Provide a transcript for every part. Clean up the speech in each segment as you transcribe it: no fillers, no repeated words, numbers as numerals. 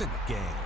points in the game.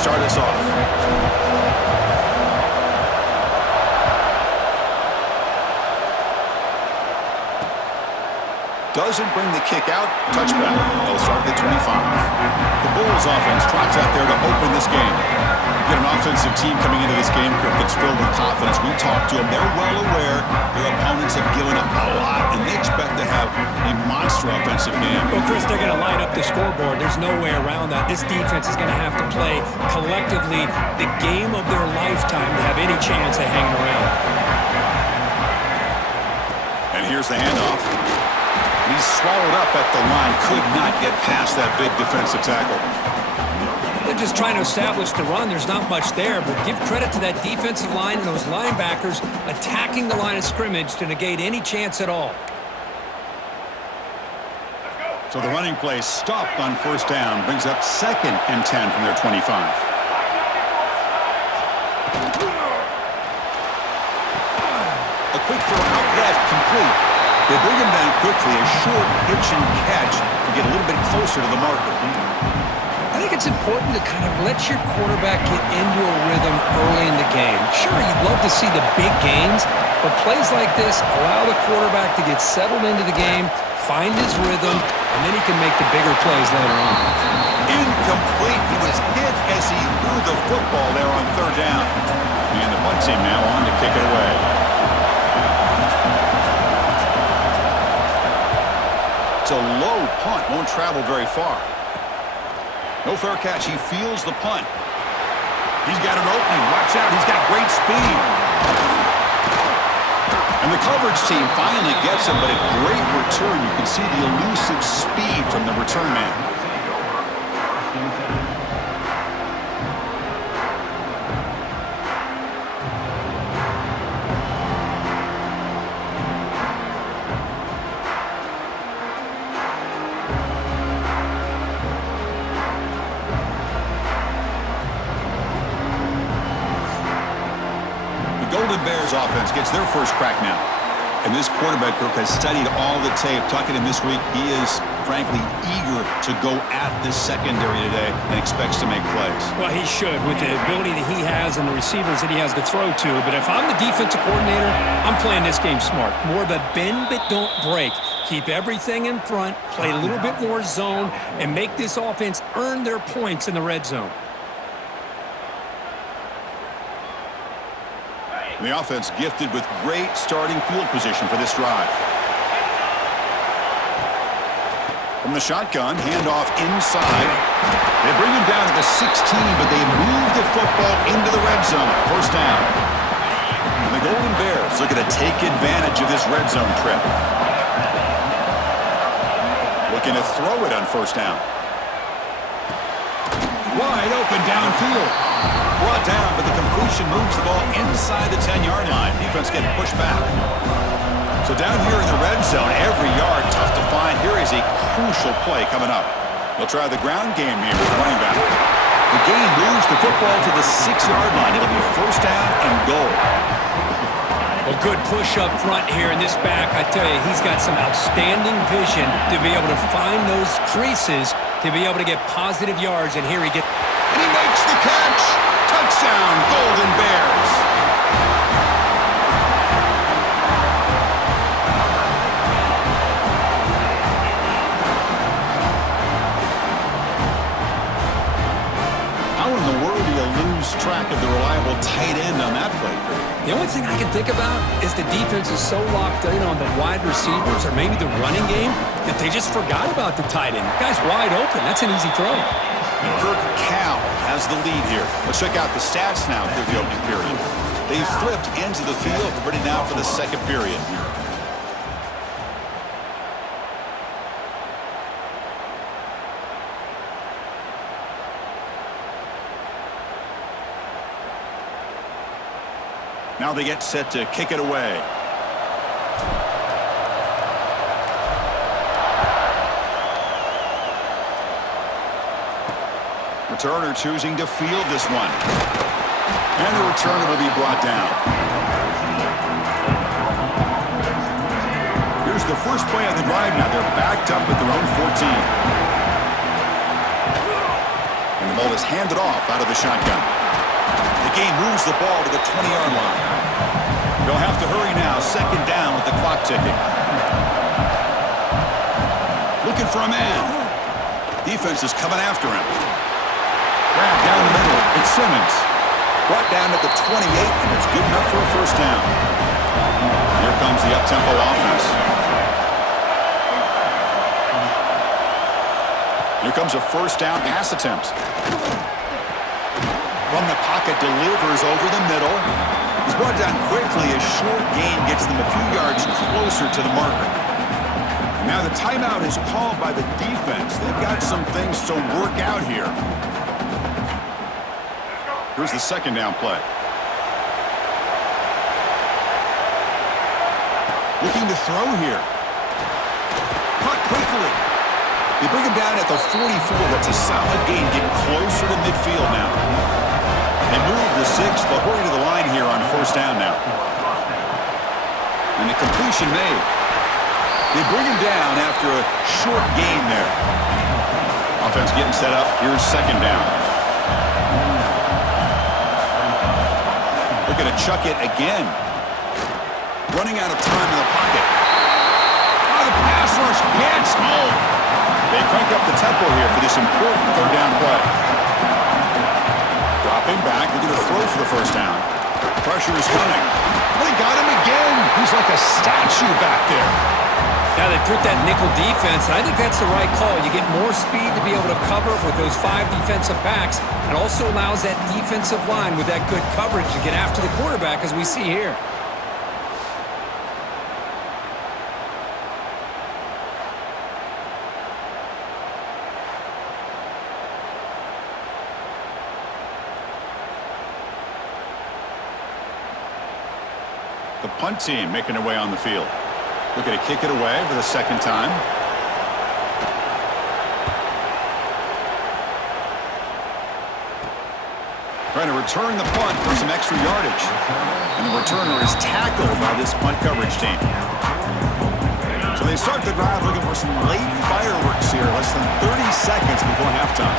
Start us off. Doesn't bring the kick out. Touchback. They'll start at the 25. The Bulls offense trots out there to open this game. Get an offensive team coming into this game that's filled with confidence. We talked to them. They're well aware their opponents have given up a lot, and they expect to have a monster offensive game. Well, Chris, they're going to light up the scoreboard. There's no way around that. This defense is going to have to play collectively the game of their lifetime to have any chance at hanging around. And here's the handoff. He's swallowed up at the line. Could not get past that big defensive tackle. They're just trying to establish the run. There's not much there, but give credit to that defensive line and those linebackers attacking the line of scrimmage to negate any chance at all. So the running play stopped on first down, brings up 2nd and 10 from their 25. A quick throw out left, complete. They bring him down quickly, a short pitch and catch to get a little bit closer to the marker. I think it's important to kind of let your quarterback get into a rhythm early in the game. Sure, you'd love to see the big gains, but plays like this allow the quarterback to get settled into the game, find his rhythm, and then he can make the bigger plays later on. Incomplete. He was hit as he threw the football there on third down. And the punt team now on to kick it away. It's a low punt, won't travel very far. No fair catch. He feels the punt. He's got an opening. Watch out. He's got great speed. And the coverage team finally gets him, but a great return. You can see the elusive speed from the return man. Bears offense gets their first crack now. And this quarterback group has studied all the tape. Talking to him this week, he is, frankly, eager to go at this secondary today and expects to make plays. Well, he should with the ability that he has and the receivers that he has to throw to. But if I'm the defensive coordinator, I'm playing this game smart. More of a bend but don't break. Keep everything in front, play a little bit more zone, and make this offense earn their points in the red zone. And the offense gifted with great starting field position for this drive. From the shotgun, handoff inside. They bring him down to the 16, but they move the football into the red zone. First down. And the Golden Bears looking to take advantage of this red zone trip. Looking to throw it on first down. Wide open downfield. Brought down, but the completion moves the ball inside the 10-yard line. Defense getting pushed back. So down here in the red zone, every yard tough to find. Here is a crucial play coming up. They'll try the ground game here with running back. The gain moves the football to the 6-yard line. It'll be first down and goal. Well, good push up front here in this back. I tell you, he's got some outstanding vision to be able to find those creases, to be able to get positive yards. And here he gets... And he makes the catch. Touchdown, Golden Bears. How in the world do you lose track of the reliable tight end on that play, Kurt? The only thing I can think about is the defense is so locked in on the wide receivers or maybe the running game that they just forgot about the tight end. The guy's wide open. That's an easy throw. And Kirk Cal has the lead here. Let's check out the stats now through the opening period. They flipped into the field, ready now for the second period. Now they get set to kick it away. Returner choosing to field this one. And the returner will be brought down. Here's the first play of the drive now. They're backed up at their own 14. And the ball is handed off out of the shotgun. The game moves the ball to the 20-yard line. They'll have to hurry now. Second down with the clock ticking. Looking for a man. Defense is coming after him. Grab down the middle. It's Simmons. Brought down at the 28, and it's good enough for a first down. Here comes the up-tempo offense. Here comes a first down pass attempt. From the pocket, delivers over the middle. He's brought down quickly. A short gain gets them a few yards closer to the marker. And now the timeout is called by the defense. They've got some things to work out here. Here's the second down play. Looking to throw here. Caught quickly. They bring him down at the 44. That's a solid gain, getting closer to midfield now. They move the 6. They'll hurry to the line here on first down now. And the completion made. They bring him down after a short gain there. Offense getting set up. Here's second down. Looking to chuck it again. Running out of time in the pocket. Oh, the pass rush gets home. They crank up the tempo here for this important third down play. Dropping back, looking to throw for the first down. Pressure is coming. They got him again. He's like a statue back there. Now they put that nickel defense, and I think that's the right call. You get more speed to be able to cover with those 5 defensive backs. It also allows that defensive line with that good coverage to get after the quarterback, as we see here. The punt team making their way on the field. Looking to kick it away for the second time. Trying to return the punt for some extra yardage. And the returner is tackled by this punt coverage team. So they start the drive looking for some late fireworks here. Less than 30 seconds before halftime.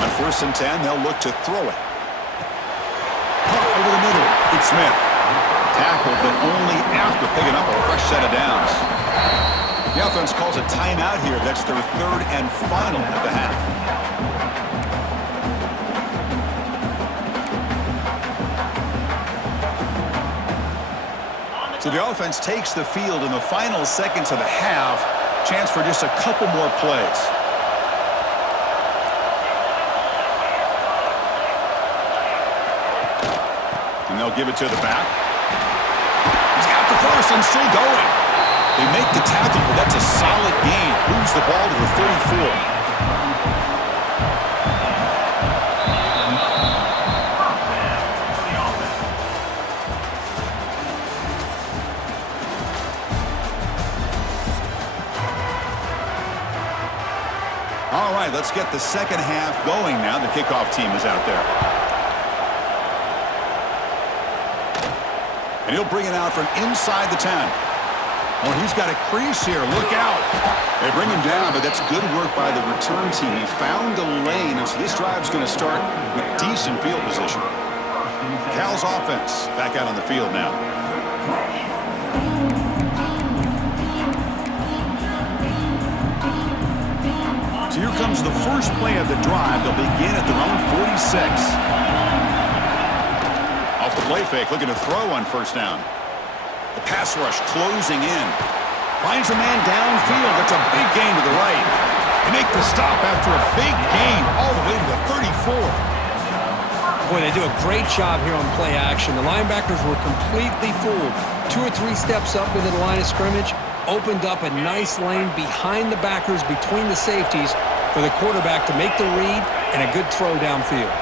On first and 10, they'll look to throw it. Punt over the middle. It's Smith. Tackled, but only after picking up a fresh set of downs. The offense calls a timeout here. That's their third and final of the half. So the offense takes the field in the final seconds of the half. Chance for just a couple more plays. And they'll give it to the back. First and still going. They make the tackle, but that's a solid gain. Moves the ball to the 34. get the second half going now. The kickoff team is out there. And he'll bring it out from inside the 10. Oh, he's got a crease here. Look out. They bring him down, but that's good work by the return team. He found a lane, and so this drive's going to start with decent field position. Cal's offense back out on the field now. So here comes the first play of the drive. They'll begin at their own 46. Off the play fake, looking to throw on first down. The pass rush closing in. Finds a man downfield. That's a big gain to the right. They make the stop after a big gain all the way to the 34. Boy, they do a great job here on play action. The linebackers were completely fooled. 2 or 3 steps up into the line of scrimmage, opened up a nice lane behind the backers, between the safeties, for the quarterback to make the read and a good throw downfield.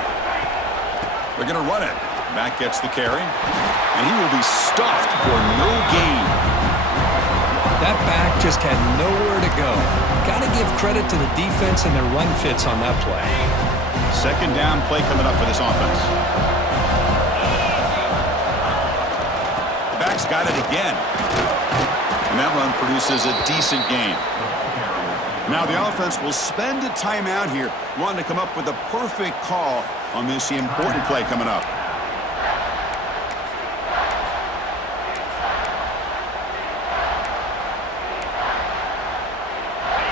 They're going to run it. Mack gets the carry, and he will be stuffed for no gain. That back just had nowhere to go. Got to give credit to the defense and their run fits on that play. Second down play coming up for this offense. The back's got it again. And that run produces a decent gain. Now the offense will spend a timeout here, wanting to come up with a perfect call on this important play coming up.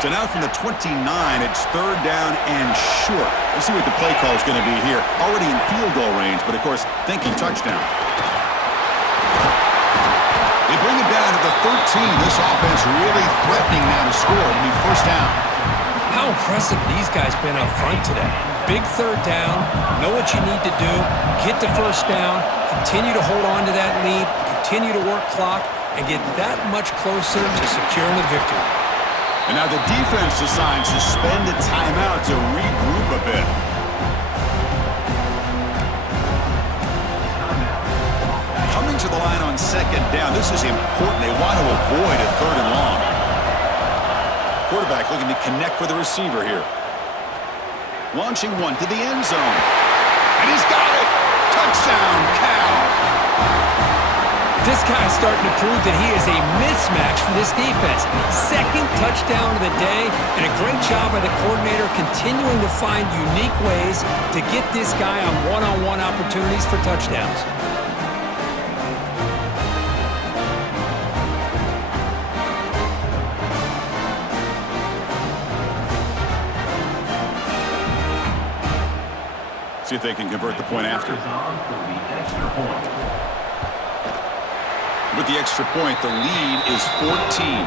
So now from the 29, it's third down and short. Let's see what the play call is going to be here. Already in field goal range, but of course, thinking touchdown. They bring it down to the 13. This offense really threatening now to score. It'll be first down. How impressive these guys been up front today. Big third down, know what you need to do, get the first down, continue to hold on to that lead, continue to work clock, and get that much closer to securing the victory. And now the defense decides to spend a timeout to regroup a bit. Coming to the line on second down. This is important. They want to avoid a third and long. Quarterback looking to connect with the receiver here. Launching one to the end zone. And he's got it! Touchdown, Cal! This guy's starting to prove that he is a mismatch for this defense. Second touchdown of the day, and a great job by the coordinator continuing to find unique ways to get this guy on one-on-one opportunities for touchdowns. See if they can convert the point after. With the extra point, the lead is 14.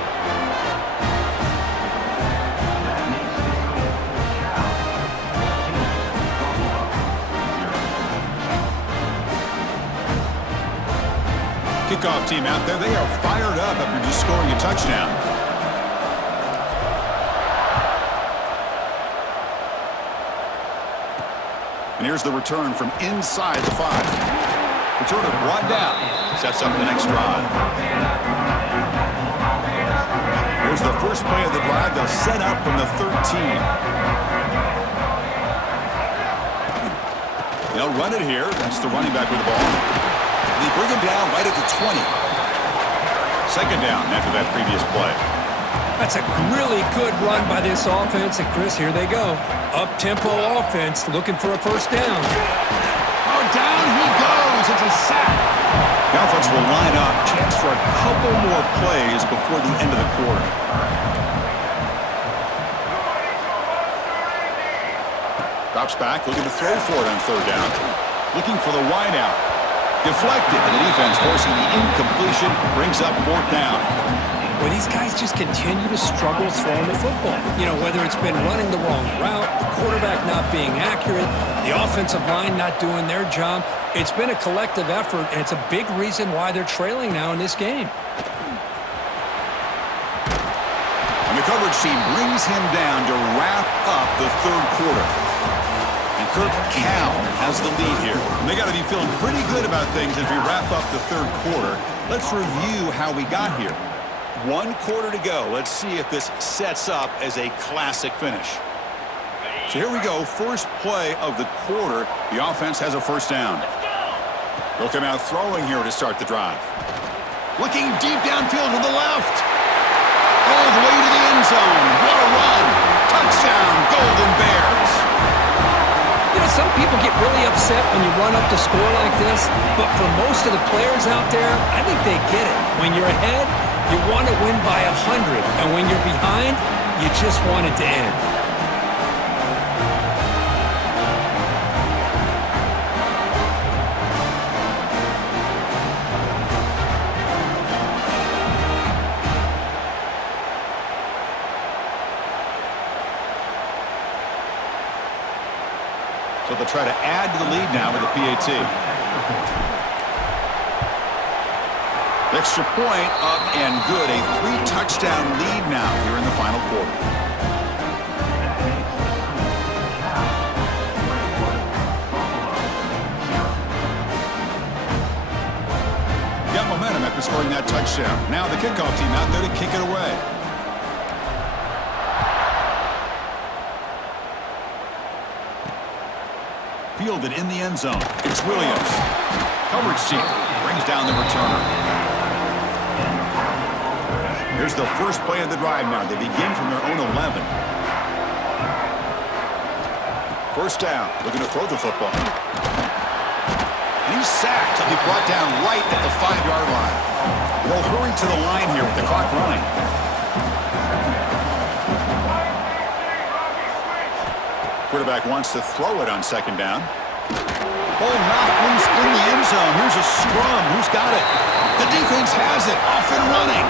Kickoff team out there. They are fired up after just scoring a touchdown. And here's the return from inside the 5. Returner brought down. Sets up the next drive. Here's the first play of the drive. They'll set up from the 13. They'll run it here. That's the running back with the ball. They bring him down right at the 20. Second down after that previous play. That's a really good run by this offense. And, Chris, here they go. Up-tempo offense looking for a first down. Oh, down he goes. It's a sack. The offense will line up. Chance for a couple more plays before the end of the quarter. Drops back, looking to throw for it on third down. Looking for the wide out. Deflected, and the defense forcing the incompletion. Brings up fourth down. Well, these guys just continue to struggle throwing the football. You know, whether it's been running the wrong route, the quarterback not being accurate, the offensive line not doing their job. It's been a collective effort, and it's a big reason why they're trailing now in this game. And the coverage team brings him down to wrap up the third quarter. And Kirk Cal has the lead here. And they got to be feeling pretty good about things as we wrap up the third quarter. Let's review how we got here. 1 quarter to go. Let's see if this sets up as a classic finish. So here we go, first play of the quarter. The offense has a first down. They'll come out throwing here to start the drive. Looking deep downfield to the left. All the way to the end zone. What a run. Touchdown, Golden Bears. You know, some people get really upset when you run up to score like this, but for most of the players out there, I think they get it. When you're ahead, you want to win by 100, and when you're behind, you just want it to end. So they'll try to add to the lead now with a PAT. Extra point up and good. A 3-touchdown lead now here in the final quarter. Got momentum after scoring that touchdown. Now the kickoff team out there to kick it away. Fielded in the end zone. It's Williams. Coverage team brings down the returner. Here's the first play of the drive now. They begin from their own 11. First down. Looking to throw the football. He's sacked. He'll be brought down right at the 5-yard line. They'll hurry to the line here with the clock running. Quarterback wants to throw it on second down. Ball knocked loose in the end zone. Here's a scrum. Who's got it? The defense has it. Off and running.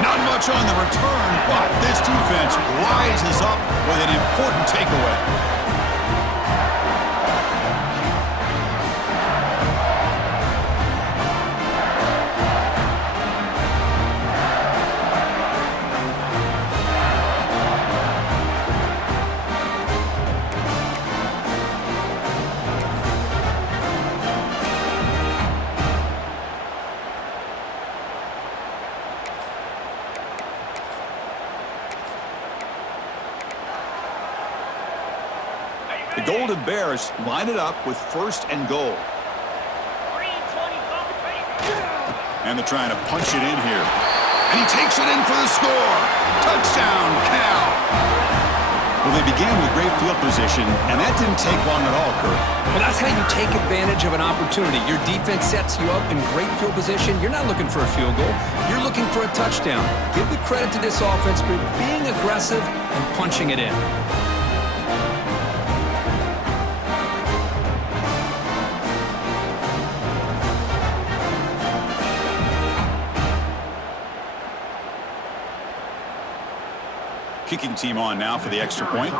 Not much on the return, but this defense rises up with an important takeaway. The Golden Bears line it up with first and goal. And they're trying to punch it in here. And he takes it in for the score. Touchdown, Cal. Well, they began with great field position, and that didn't take long at all, Kirk. Well, that's how you take advantage of an opportunity. Your defense sets you up in great field position. You're not looking for a field goal. You're looking for a touchdown. Give the credit to this offense for being aggressive and punching it in. Kicking team on now for the extra point.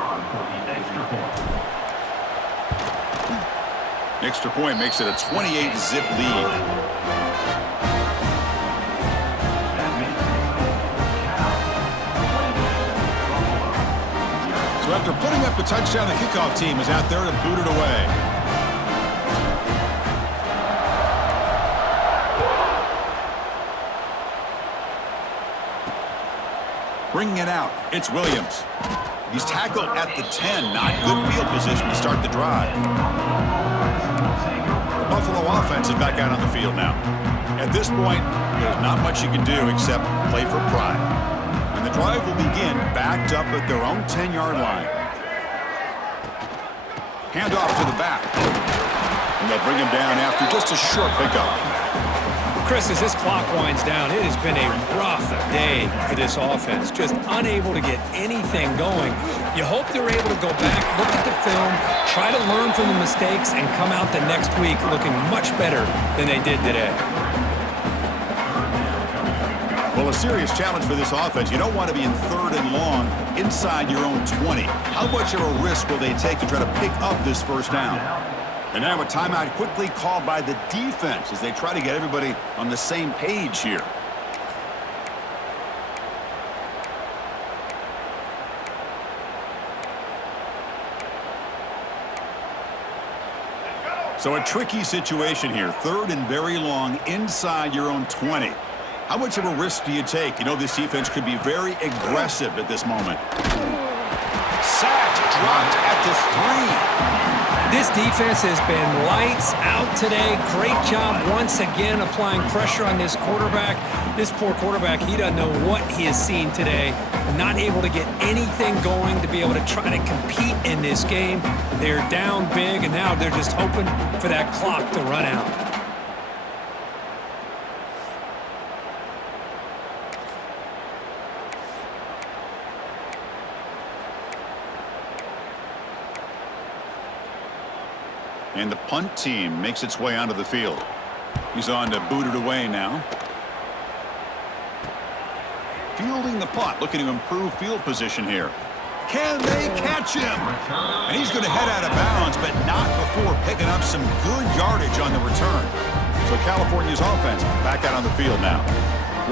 Extra point makes it a 28-zip lead. So after putting up the touchdown, the kickoff team is out there to boot it away. Bringing it out, it's Williams. He's tackled at the 10. Not good field position to start the drive. The Buffalo offense is back out on the field now. At this point, there's not much you can do except play for pride. And the drive will begin backed up at their own 10-yard line. Handoff to the back. And they'll bring him down after just a short pickup. Chris, as this clock winds down, it has been a rough day for this offense. Just unable to get anything going. You hope they're able to go back, look at the film, try to learn from the mistakes, and come out the next week looking much better than they did today. Well, a serious challenge for this offense. You don't want to be in third and long inside your own 20. How much of a risk will they take to try to pick up this first down? And now a timeout quickly called by the defense as they try to get everybody on the same page here. So a tricky situation here. Third and very long inside your own 20. How much of a risk do you take? You know this defense could be very aggressive at this moment. sacked, dropped at the 3. This defense has been lights out today. Great job once again applying pressure on this quarterback. This poor quarterback, he doesn't know what he has seen today. Not able to get anything going to be able to try to compete in this game. They're down big, and now they're just hoping for that clock to run out. And the punt team makes its way onto the field. He's on to boot it away now. Fielding the punt, looking to improve field position here. Can they catch him? And he's going to head out of bounds, but not before picking up some good yardage on the return. So California's offense back out on the field now.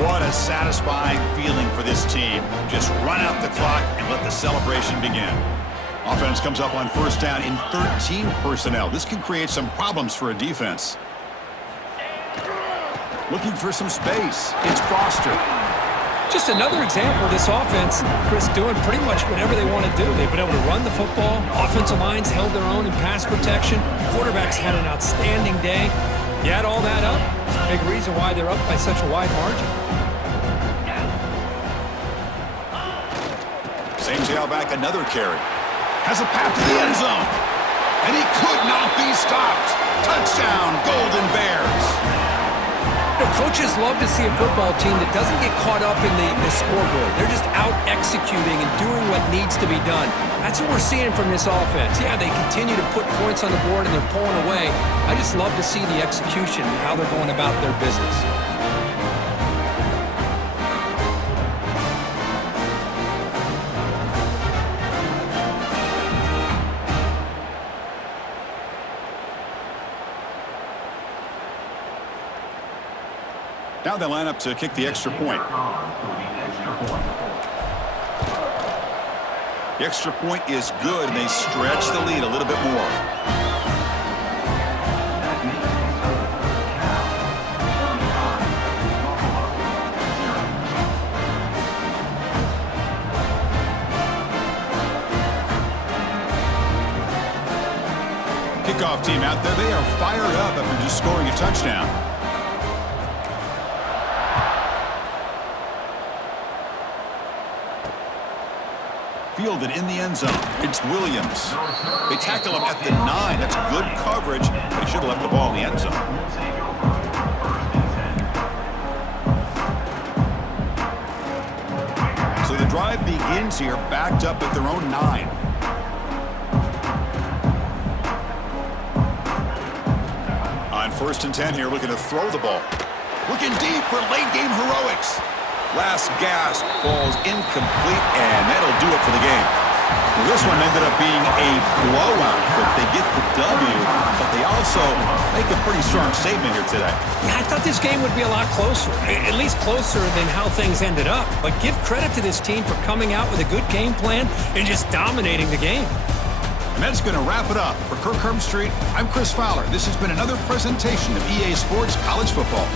What a satisfying feeling for this team. Just run out the clock and let the celebration begin. Offense comes up on first down in 13 personnel. This can create some problems for a defense. Looking for some space. It's Foster. Just another example of this offense, Chris, doing pretty much whatever they want to do. They've been able to run the football. Offensive lines held their own in pass protection. Quarterbacks had an outstanding day. You add all that up, it's a big reason why they're up by such a wide margin. Same tailback, another carry. Has a path to the end zone. And he could not be stopped. Touchdown, Golden Bears. You know, coaches love to see a football team that doesn't get caught up in the scoreboard. They're just out executing and doing what needs to be done. That's what we're seeing from this offense. Yeah, they continue to put points on the board and they're pulling away. I just love to see the execution and how they're going about their business. Now they line up to kick the extra point. The extra point is good, and they stretch the lead a little bit more. Kickoff team out there, they are fired up after just scoring a touchdown. Fielded in the end zone. It's Williams. They tackle him at the 9. That's good coverage, but he should have left the ball in the end zone. So the drive begins here, backed up at their own 9. On first and 10 here, looking to throw the ball. Looking deep for late-game heroics. Last gasp falls incomplete, and that'll do it for the game. Well, this one ended up being a blowout, but they get the W, but they also make a pretty strong statement here today. Yeah, I thought this game would be a lot closer, at least closer than how things ended up. But give credit to this team for coming out with a good game plan and just dominating the game. And that's going to wrap it up. For Kirk Herbstreit, I'm Chris Fowler. This has been another presentation of EA Sports College Football.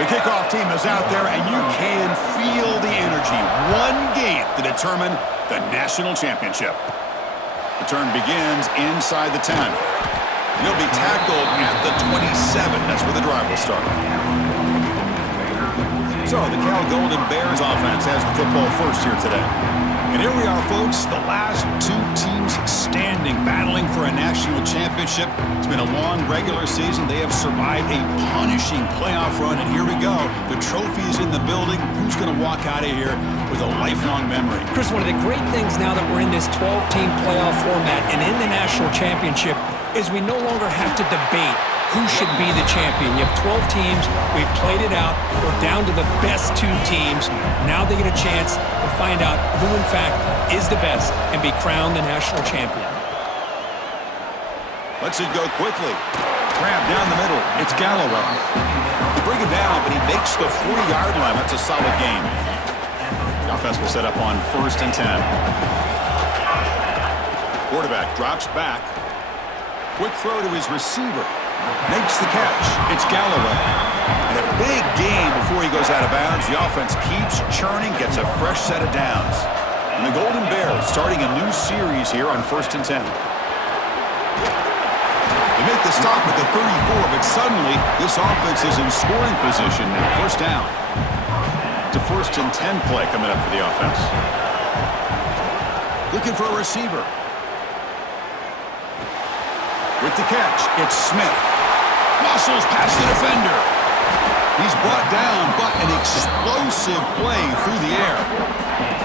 The kickoff team is out there, and you can feel the energy. One game to determine the national championship. The turn begins inside the 10. He'll be tackled at the 27. That's where the drive will start. So the Cal Golden Bears offense has the football first here today. And here we are, folks, the last two teams standing, battling for a national championship. It's been a long regular season. They have survived a punishing playoff run, and here we go. The trophy is in the building. Who's going to walk out of here with a lifelong memory? Chris, one of the great things now that we're in this 12-team playoff format and in the national championship is we no longer have to debate who should be the champion. You have 12 teams. We've played it out. We're down to the best two teams. Now they get a chance to find out who, in fact, is the best and be crowned the national champion. Lets it go quickly. Grab down the middle. It's Galloway. They bring it down, but he makes the 40-yard line. That's a solid game. The offense will set up on 1st and 10. Quarterback drops back. Quick throw to his receiver. Makes the catch. It's Galloway. And a big gain before he goes out of bounds. The offense keeps churning, gets a fresh set of downs. And the Golden Bears starting a new series here on 1st and 10. They make the stop at the 34, but suddenly this offense is in scoring position now. First down. To 1st and 10 play coming up for the offense. Looking for a receiver. With the catch, it's Smith. Muscles past the defender. He's brought down, but an explosive play through the air.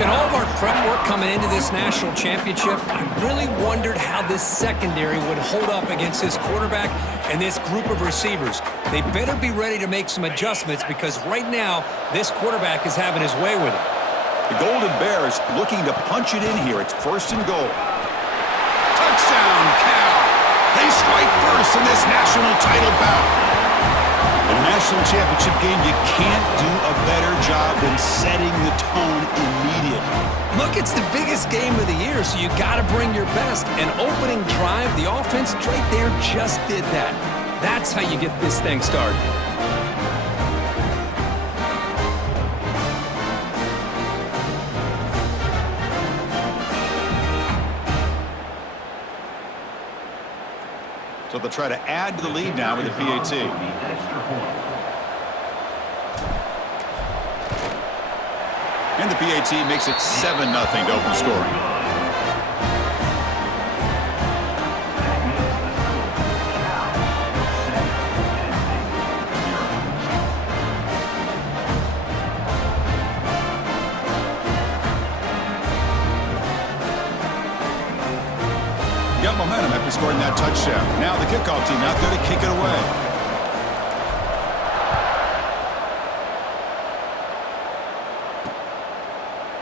In all of our prep work coming into this national championship, I really wondered how this secondary would hold up against this quarterback and this group of receivers. They better be ready to make some adjustments because right now, this quarterback is having his way with it. The Golden Bears looking to punch it in here. It's 1st and goal. Touchdown, Cal! They strike first in this national title bout. In a national championship game, you can't do a better job than setting the tone immediately. Look, it's the biggest game of the year, so you got to bring your best. An opening drive, the offense right there just did that. That's how you get this thing started. So they'll try to add to the lead now with the PAT. And the PAT makes it 7-0 to open scoring. Got momentum after scoring that touchdown. Now the kickoff team out there to kick it away.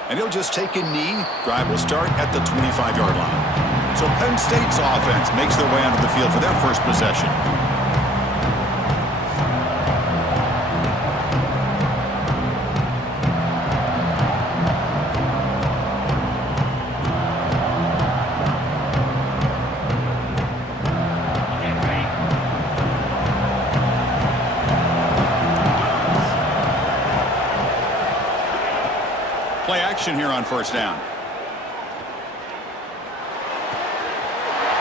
And he'll just take a knee. Drive will start at the 25-yard line. So Penn State's offense makes their way onto the field for their first possession. Play action here on 1st down.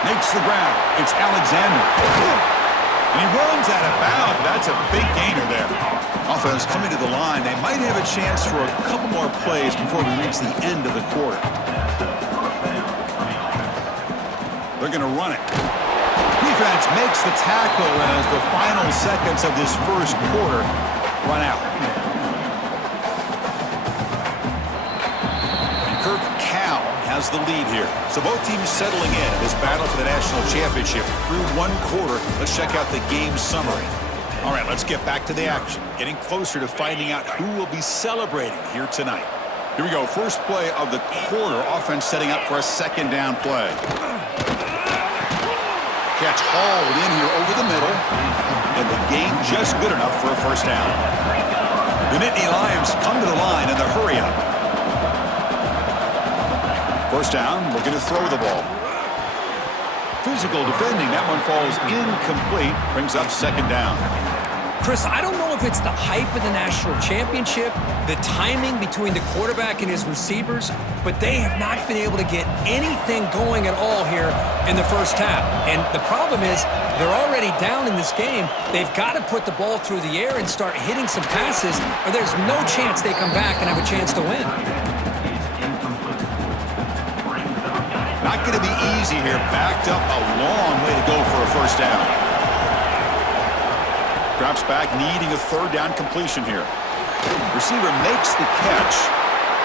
Makes the grab. It's Alexander. And he runs out of bounds. That's a big gainer there. Offense coming to the line. They might have a chance for a couple more plays before we reach the end of the quarter. They're going to run it. Defense makes the tackle as the final seconds of this first quarter run out. Has the lead here. So both teams settling in this battle for the national championship through one quarter. Let's check out the game summary. All right, let's get back to the action. Getting closer to finding out who will be celebrating here tonight. Here we go. First play of the quarter. Offense setting up for a 2nd down play. Catch hauled in here over the middle. And the gain just good enough for a 1st down. The Nittany Lions come to the line in the hurry up. 1st down, looking to throw the ball. Physical defending, that one falls incomplete, brings up 2nd down. Chris, I don't know if it's the hype of the national championship, the timing between the quarterback and his receivers, but they have not been able to get anything going at all here in the first half. And the problem is they're already down in this game. They've got to put the ball through the air and start hitting some passes, or there's no chance they come back and have a chance to win. Not going to be easy here. Backed up a long way to go for a first down. Drops back, needing a third down completion here. Receiver makes the catch.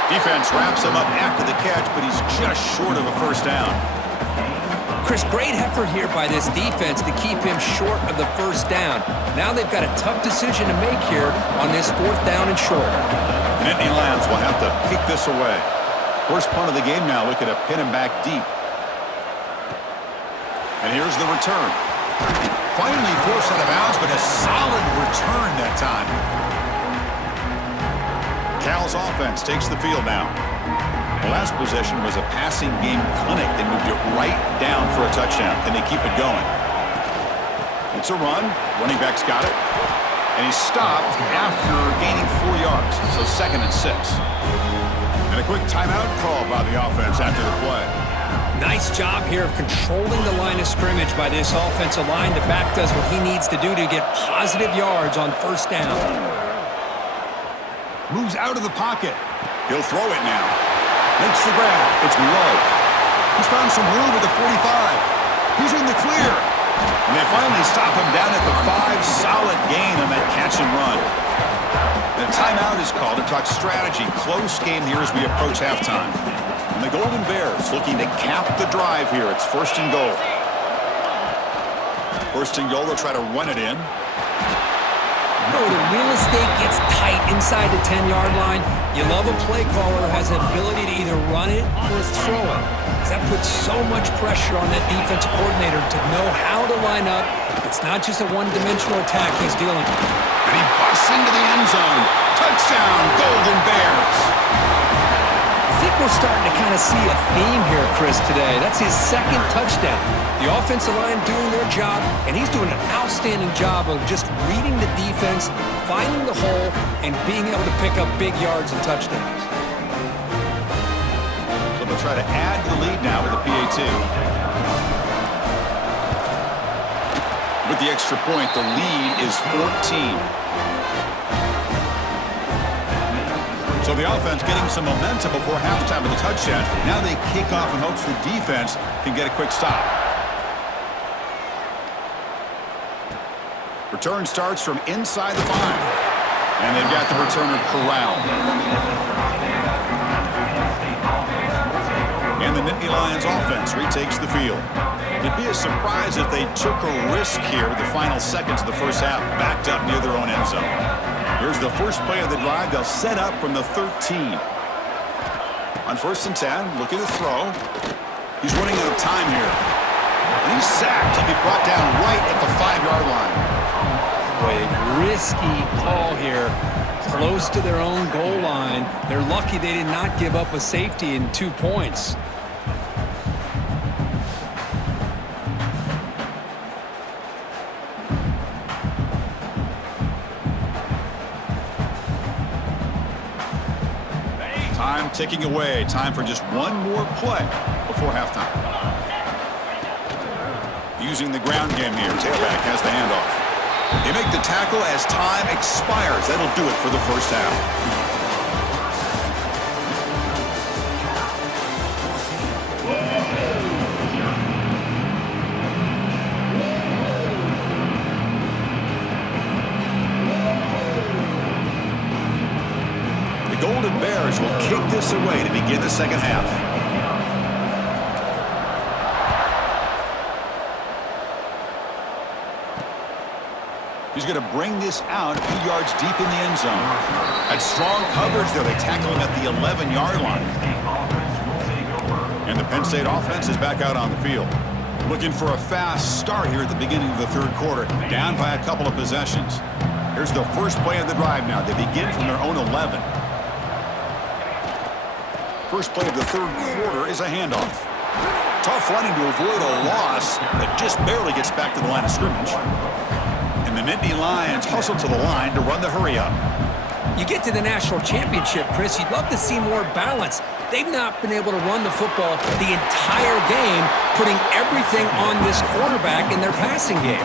Defense wraps him up after the catch, but he's just short of a first down. Chris, great effort here by this defense to keep him short of the first down. Now they've got a tough decision to make here on this fourth down and short. Nittany Lions will have to kick this away. First punt of the game now, looking to pin him back deep. And here's the return. Finally forced out of bounds, but a solid return that time. Cal's offense takes the field now. The last possession was a passing game clinic. They moved it right down for a touchdown. Can they keep it going? It's a run. Running back's got it. And he's stopped after gaining 4 yards. So 2nd and 6. And a quick timeout call by the offense after the play. Nice job here of controlling the line of scrimmage by this offensive line. The back does what he needs to do to get positive yards on first down. Moves out of the pocket. He'll throw it now. Makes the grab. It's Love. He's found some room at the 45. He's in the clear. And they finally stop him down at the 5. Solid gain on that catch and run. The timeout is called to talk strategy. Close game here as we approach halftime. And the Golden Bears looking to cap the drive here. It's 1st and goal. 1st and goal, they'll try to run it in. No, the real estate gets tight inside the 10-yard line. You love a play caller who has the ability to either run it or throw it. That puts so much pressure on that defensive coordinator to know how to line up. It's not just a one-dimensional attack he's dealing with. And he busts into the end zone. Touchdown, Golden Bears. I think we're starting to kind of see a theme here, Chris, today. That's his 2nd touchdown. The offensive line doing their job, and he's doing an outstanding job of just reading the defense, finding the hole, and being able to pick up big yards and touchdowns. So they'll try to add to the lead now with the PAT. With the extra point, the lead is 14. So the offense getting some momentum before halftime with the touchdown. Now they kick off in hopes the defense can get a quick stop. Return starts from inside the 5. And they've got the returner corralled. And the Nittany Lions offense retakes the field. It'd be a surprise if they took a risk here with the final seconds of the first half, backed up near their own end zone. Here's the first play of the drive. They'll set up from the 13. On 1st and 10, look at the throw. He's running out of time here. And he's sacked. He'll be brought down right at the 5-yard line. A risky call here, close to their own goal line. They're lucky they did not give up a safety in 2 points. Time ticking away. Time for just one more play before halftime. Using the ground game here. Tailback has the handoff. They make the tackle as time expires. That'll do it for the first half. The Golden Bears will kick this away to begin the second half. He's going to bring this out a few yards deep in the end zone. At strong coverage there, they tackle him at the 11-yard line. And the Penn State offense is back out on the field. Looking for a fast start here at the beginning of the third quarter, down by a couple of possessions. Here's the first play of the drive now. They begin from their own 11. First play of the third quarter is a handoff. Tough running to avoid a loss, but just barely gets back to the line of scrimmage. And the Nittany Lions hustle to the line to run the hurry up. You get to the national championship, Chris, you'd love to see more balance. They've not been able to run the football the entire game, putting everything on this quarterback in their passing game.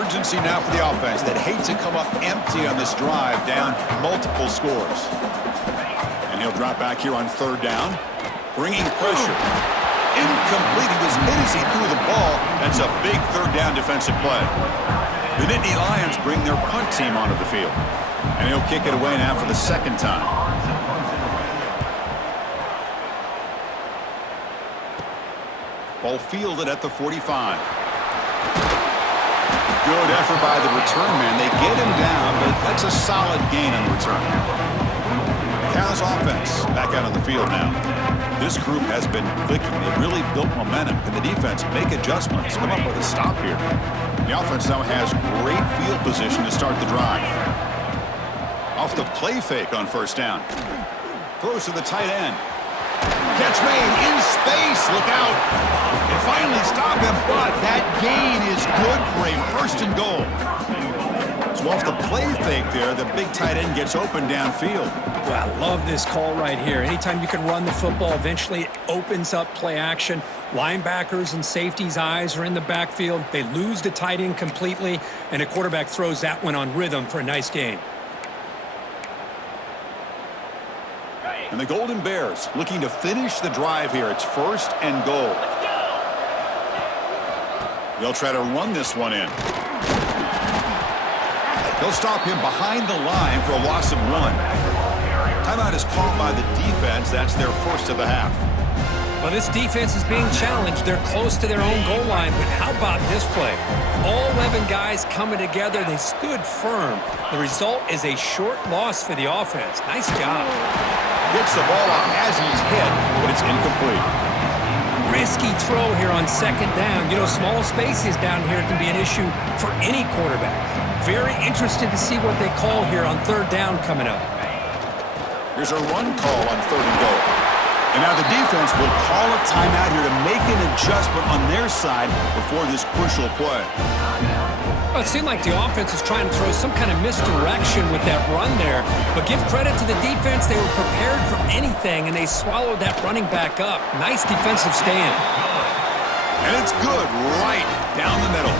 Urgency now for the offense that hates to come up empty on this drive, down multiple scores. And he'll drop back here on third down, bringing pressure. Incomplete. He was hit as he threw the ball. That's a big third down defensive play. The Nittany Lions bring their punt team onto the field. And he'll kick it away now for the second time. Ball fielded at the 45. Good effort by the return man. They get him down, but that's a solid gain on the return. Cal's offense back out on the field now. This group has been clicking. They really built momentum. Can the defense make adjustments? Come up with a stop here. The offense now has great field position to start the drive. Off the play fake on first down. Throws to the tight end. Catch made in space. Look out. They finally stop him, but that gain is good for a first and goal. So off the play fake there, the big tight end gets open downfield. Well, I love this call right here. Anytime you can run the football, eventually it opens up play action. Linebackers and safeties' eyes are in the backfield. They lose the tight end completely, and the quarterback throws that one on rhythm for a nice gain. And the Golden Bears looking to finish the drive here. It's first and goal. They'll try to run this one in. They'll stop him behind the line for a loss of 1. Timeout is called by the defense. That's their first of the half. Well, this defense is being challenged. They're close to their own goal line, but how about this play? All 11 guys coming together. They stood firm. The result is a short loss for the offense. Nice job. Gets the ball off as he's hit, but it's incomplete. Risky throw here on second down. You know, small spaces down here can be an issue for any quarterback. Very interested to see what they call here on third down coming up. Here's a run call on third and goal. And now the defense will call a timeout here to make an adjustment on their side before this crucial play. Well, it seemed like the offense was trying to throw some kind of misdirection with that run there. But give credit to the defense. They were prepared for anything, and they swallowed that running back up. Nice defensive stand. And it's good right down the middle.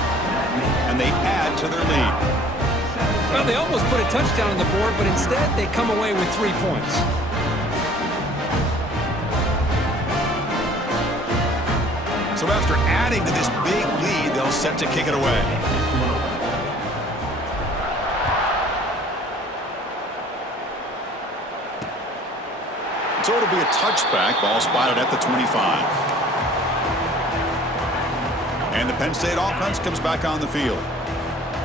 And they add to their lead. Well, they almost put a touchdown on the board, but instead they come away with 3 points. So after adding to this big lead, they'll set to kick it away. So it'll be a touchback. Ball spotted at the 25. And the Penn State offense comes back on the field.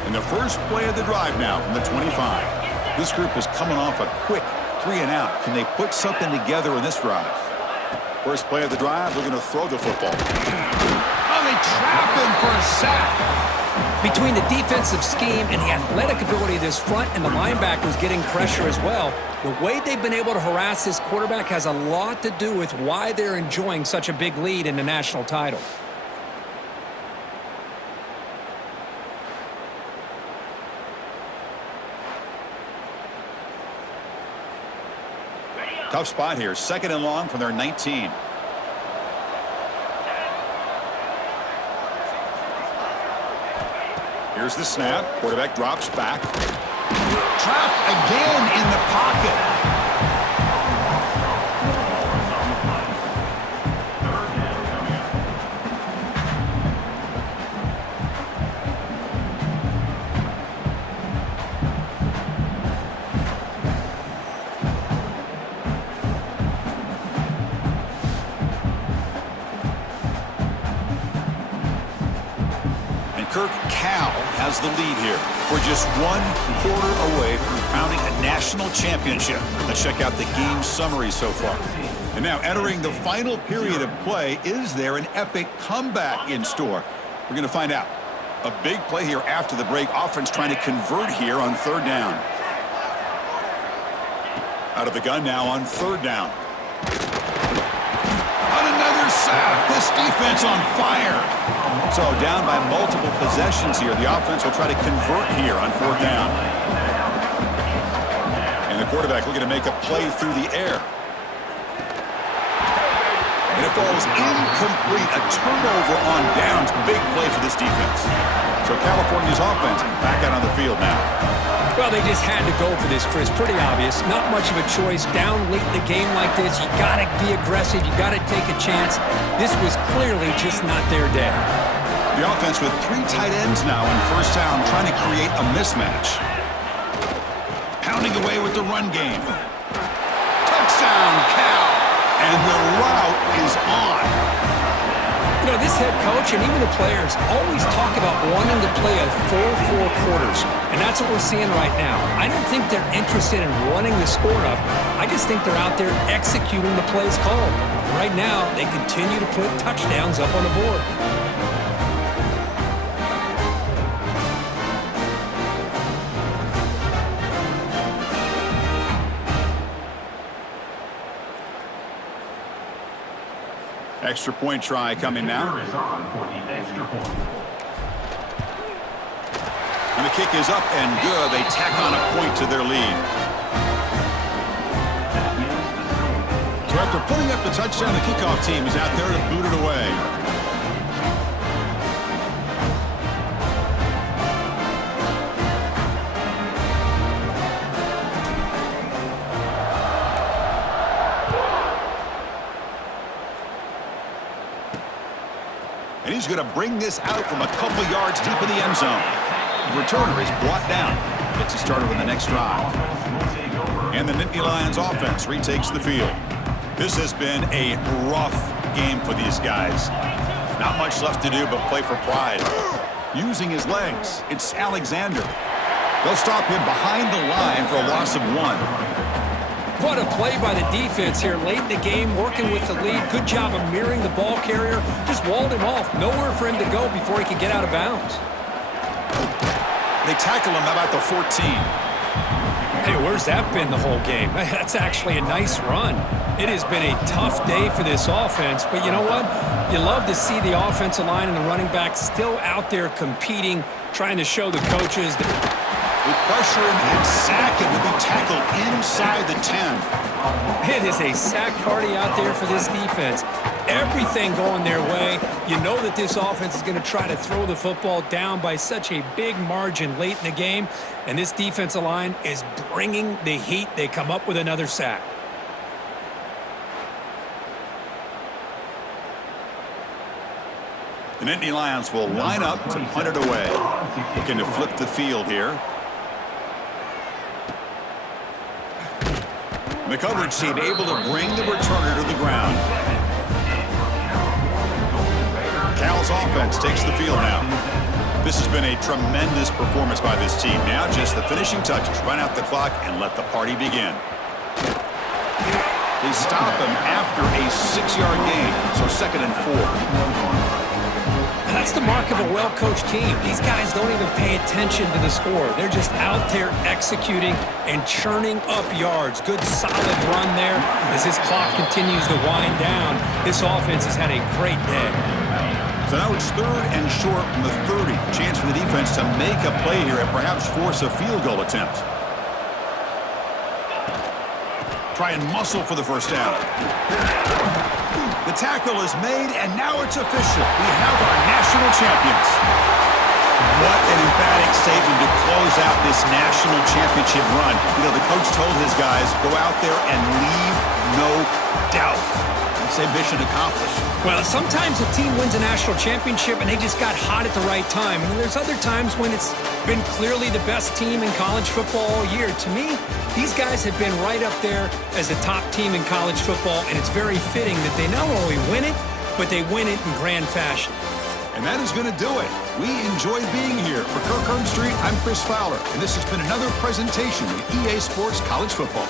And the first play of the drive now from the 25. This group is coming off a quick 3-and-out. Can they put something together in this drive? First play of the drive, they're going to throw the football. Oh, they trap him for a sack. Between the defensive scheme and the athletic ability of this front and the linebackers getting pressure as well, the way they've been able to harass this quarterback has a lot to do with why they're enjoying such a big lead in the national title. Tough spot here. Second and long from their 19. Here's the snap. Quarterback drops back. Trapped again in the pocket. Kirk Cal has the lead here. We're just 1 quarter away from crowning a national championship. Let's check out the game summary so far. And now entering the final period of play, is there an epic comeback in store? We're going to find out. A big play here after the break. Offense trying to convert here on third down. Out of the gun now on third down. On another This defense on fire. So down by multiple possessions here. The offense will try to convert here on fourth down. And the quarterback looking to make a play through the air. And it falls incomplete. A turnover on downs. Big play for this defense. So California's offense back out on the field now. Well, they just had to go for this, Chris. Pretty obvious. Not much of a choice. Down late in the game like this, you got to be aggressive. You got to take a chance. This was clearly just not their day. The offense with 3 tight ends now in first down, trying to create a mismatch. Pounding away with the run game. Touchdown, Cal. And the route is on. You know, this head coach and even the players always talk about wanting to play a 4-4 quarters, and that's what we're seeing right now. I don't think they're interested in running the score up. I just think they're out there executing the plays called. And right now, they continue to put touchdowns up on the board. Extra point try coming now. And the kick is up and good. They tack on a point to their lead. So after putting up the touchdown, the kickoff team is out there to boot it away. And he's going to bring this out from a couple yards deep in the end zone. The returner is brought down. Gets it started on the next drive. And the Nittany Lions offense retakes the field. This has been a rough game for these guys. Not much left to do but play for pride. Using his legs, it's Alexander. They'll stop him behind the line for a loss of 1. What a play by the defense here late in the game, working with the lead. Good job of mirroring the ball carrier. Just walled him off. Nowhere for him to go before he could get out of bounds. They tackle him about the 14. Hey, where's that been the whole game? That's actually a nice run. It has been a tough day for this offense, but you know what? You love to see the offensive line and the running back still out there competing, trying to show the coaches that with pressure and sack, and will be tackled inside the 10. It is a sack party out there for this defense. Everything going their way. You know that this offense is going to try to throw the football down by such a big margin late in the game, and this defensive line is bringing the heat. They come up with another sack. The Nittany Lions will line up to punt it away. Looking to flip the field here. The coverage team able to bring the returner to the ground. Cal's offense takes the field now. This has been a tremendous performance by this team. Now just the finishing touches. Run out the clock and let the party begin. They stop him after a 6-yard gain, so 2nd and 4. That's the mark of a well-coached team. These guys don't even pay attention to the score. They're just out there executing and churning up yards. Good, solid run there. As this clock continues to wind down, this offense has had a great day. So now it's 3rd and short from the 30. Chance for the defense to make a play here and perhaps force a field goal attempt. Try and muscle for the first down. The tackle is made, and now it's official. We have our national champions. What an emphatic statement to close out this national championship run. You know, the coach told his guys, go out there and leave no doubt. Say mission accomplished. Well, sometimes a team wins a national championship and they just got hot at the right time. And there's other times when it's been clearly the best team in college football all year. To me, these guys have been right up there as the top team in college football, and it's very fitting that they not only win it, but they win it in grand fashion. And that is going to do it. We enjoyed being here. For Kirk Herbstreit, I'm Chris Fowler, and this has been another presentation of EA Sports College Football.